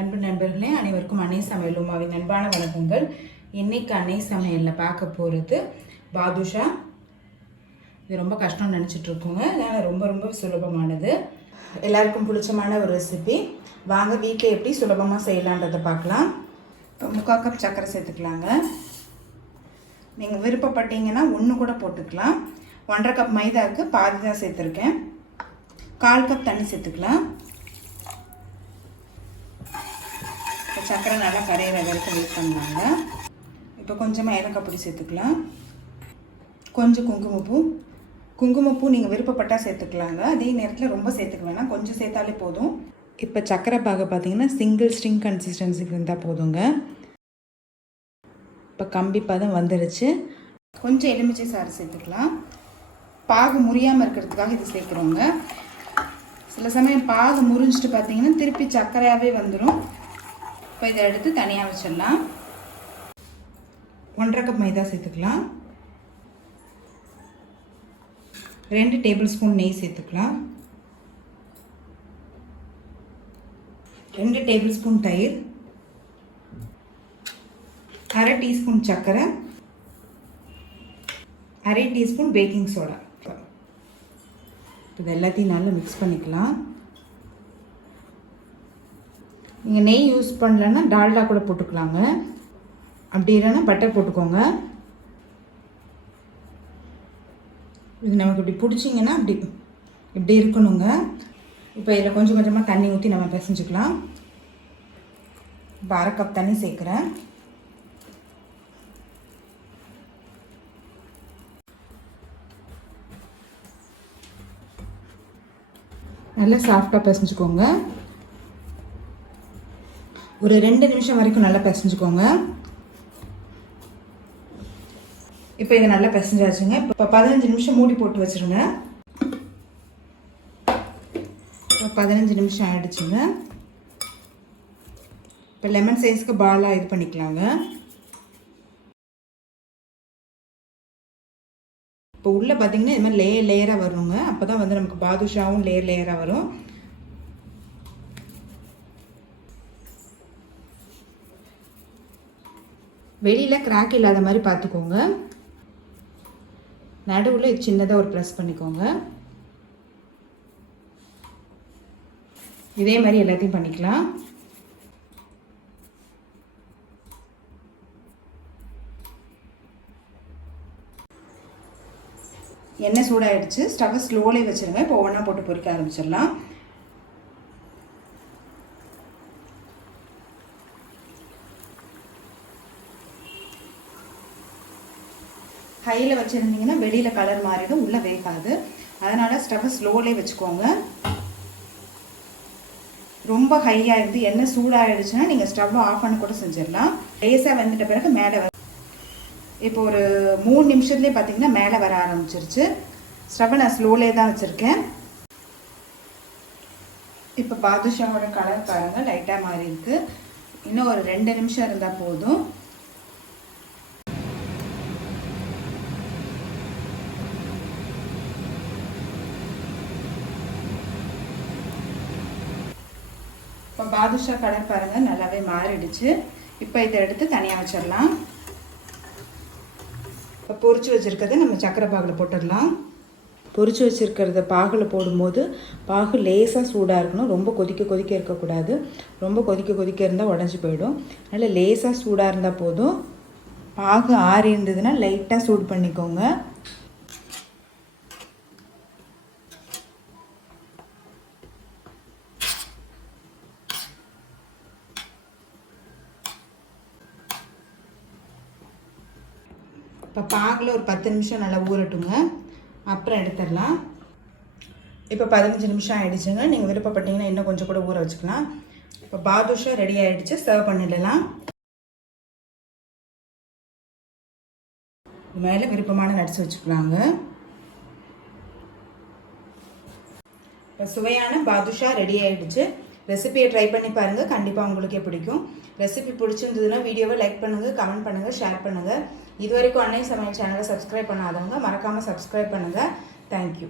அன்பு நண்பர்களே, அனைவருக்கும் அன்னை சமையல் உமாவின் அன்பான வணக்கங்கள். இன்னைக்கு அன்னை சமையலில் பார்க்க போகிறது பாதுஷா. இது ரொம்ப கஷ்டம்னு நினச்சிட்டு இருக்கோங்க. அதனால் ரொம்ப சுலபமானது, எல்லாருக்கும் பிடிச்சமான ஒரு ரெசிபி. வாங்க வீட்டில் எப்படி சுலபமாக செய்யலான்றதை பார்க்கலாம். இப்போ 3/4 கப் சர்க்கரை சேர்த்துக்கலாங்க. நீங்கள் விருப்பப்பட்டீங்கன்னா 1 கூட போட்டுக்கலாம். 1.5 கப் மைதாவுக்கு பாதி தான் சேர்த்துருக்கேன். 1/4 கப் தண்ணி சேர்த்துக்கலாம். சர்க்கரை நல்லா கரையிற வரைக்கும் வெயிட் பண்ணாங்க. இப்போ கொஞ்சமாக ஏலக்காய் பொடி சேர்த்துக்கலாம். கொஞ்சம் குங்குமப்பூ நீங்கள் விருப்பப்பட்டால் சேர்த்துக்கலாங்க. அதே நேரத்தில் ரொம்ப சேர்த்துக்க வேணாம், கொஞ்சம் சேர்த்தாலே போதும். இப்போ சர்க்கரை பாகு பார்த்தீங்கன்னா சிங்கிள் ஸ்ட்ரிங் கன்சிஸ்டன்சிக்கு இருந்தால் போதுங்க. இப்போ கம்பி பதம் வந்துடுச்சு. கொஞ்சம் எலுமிச்சை சாறு சேர்த்துக்கலாம். பாகு முறியாமல் இருக்கிறதுக்காக இது சேர்க்குறோங்க. சில சமயம் பாகு முறிஞ்சிட்டு பார்த்தீங்கன்னா திருப்பி சர்க்கரையாகவே வந்துடும். இப்போ இதை எடுத்து தனியாக வச்சிடலாம். 1.5 கப் மைதா சேர்த்துக்கலாம். 2 டேபிள் ஸ்பூன் நெய் சேர்த்துக்கலாம். 2 டேபிள் ஸ்பூன் தயிர், 1/2 டீஸ்பூன் சர்க்கரை, 1/2 டீஸ்பூன் பேக்கிங் சோடா. இது எல்லாத்தையும் நல்லா மிக்ஸ் பண்ணிக்கலாம். நீங்கள் நெய் யூஸ் பண்ணலன்னா டால்டா கூட போட்டுக்கலாங்க. அப்படி இல்லைன்னா பட்டர் போட்டுக்கோங்க. இது நமக்கு இப்படி பிடிச்சிங்கன்னா இப்படி இருக்கணுங்க. இப்போ இதில் கொஞ்சம் கொஞ்சமாக தண்ணி ஊற்றி நம்ம பிசைஞ்சுக்கலாம். இப்போ 1/2 கப் தண்ணி சேர்க்குறேன். நல்லா சாஃப்டாக பிசைஞ்சுக்கோங்க. ஒரு 2 நிமிஷம் வரைக்கும் நல்லா பிசைஞ்சுக்கோங்க. இப்போ இதை நல்லா பிசைஞ்சாச்சுங்க. இப்போ 15 நிமிஷம் மூடி போட்டு வச்சுருங்க. இப்போ 15 நிமிஷம் ஆகிடுச்சுங்க. இப்போ லெமன் சைஸ்க்கு பாலாக இது பண்ணிக்கலாங்க. இப்போ உள்ளே பார்த்தீங்கன்னா இது மாதிரி லேயராக வருங்க. அப்போ தான் வந்து நமக்கு பாதுஷாவும் லேயராக வரும். வெளியில் கிராக் இல்லாத மாதிரி பார்த்துக்கோங்க. நடுவில் சின்னதாக ஒரு ப்ரெஸ் பண்ணிக்கோங்க. இதே மாதிரி எல்லாத்தையும் பண்ணிக்கலாம். எண்ணெய் சூடாகிடுச்சு. ஸ்டவ்வை ஸ்லோலே வச்சுருங்க. இப்போ ஒவ்வொன்றா போட்டு பொரிக்க ஆரம்பிச்சிடலாம். ஹையில் வச்சுருந்தீங்கன்னா வெளியில் கலர் மாறிடும், உள்ளே வேகாது. அதனால் ஸ்டவ்வை ஸ்லோலே வச்சுக்கோங்க. ரொம்ப ஹையாக இருந்து எண்ணெய் சூடாகிடுச்சுன்னா நீங்கள் ஸ்டவ்வை ஆஃப் பண்ண கூட செஞ்சிடலாம். லேசாக வந்துட்ட பிறகு மேலே இப்போ ஒரு 3 நிமிஷத்துலேயே பார்த்தீங்கன்னா மேலே வர ஆரம்பிச்சிருச்சு. ஸ்டவ்வை நான் ஸ்லோலே தான் வச்சுருக்கேன். இப்போ பாதுஷாவோட கலர் பாருங்கள், லைட்டாக மாறி இருக்குது. இன்னும் ஒரு 2 நிமிஷம் இருந்தால் போதும். இப்போ பாதுஷா கலர் பாருங்கள் நல்லாவே மாறிடுச்சு. இப்போ இதை எடுத்து தனியாக வச்சிடலாம். இப்போ பொரிச்சு வச்சுருக்கிறத நம்ம சர்க்கரை பாகில் போட்டுடலாம். பொரிச்சு வச்சுருக்கிறத பாகில் போடும்போது பாகு லேசாக சூடாக இருக்கணும். ரொம்ப கொதிக்க இருக்கக்கூடாது. ரொம்ப கொதிக்க இருந்தால் உடஞ்சி போயிடும். அதனால் லேசாக சூடாக இருந்தால் போதும். பாகு ஆறி இருந்ததுன்னா லைட்டாக சூடு பண்ணிக்கோங்க. இப்போ பாகில் ஒரு 10 நிமிஷம் நல்லா ஊறட்டுங்க. அப்புறம் எடுத்துடலாம். இப்போ 15 நிமிஷம் ஆகிடுச்சுங்க. நீங்கள் விருப்பப்பட்டீங்கன்னா இன்னும் கொஞ்சம் கூட ஊற வச்சுக்கலாம். இப்போ பாதுஷா ரெடி ஆகிடுச்சு. சர்வ் பண்ணிடலாம். மேலே விருப்பமான நட்ஸ் வச்சுக்கலாங்க. இப்போ சுவையான பாதுஷா ரெடி ஆகிடுச்சு. ரெசிபியை ட்ரை பண்ணி பாருங்கள், கண்டிப்பாக உங்களுக்கே பிடிக்கும். ரெசிபி பிடிச்சிருந்ததுன்னா வீடியோவை லைக் பண்ணுங்கள், கமெண்ட் பண்ணுங்கள், ஷேர் பண்ணுங்கள். இது வரைக்கும் அன்னை சமையல் சேனலை சப்ஸ்கிரைப் பண்ணாதவங்க மறக்காமல் சப்ஸ்கிரைப் பண்ணுங்கள். தேங்க்யூ.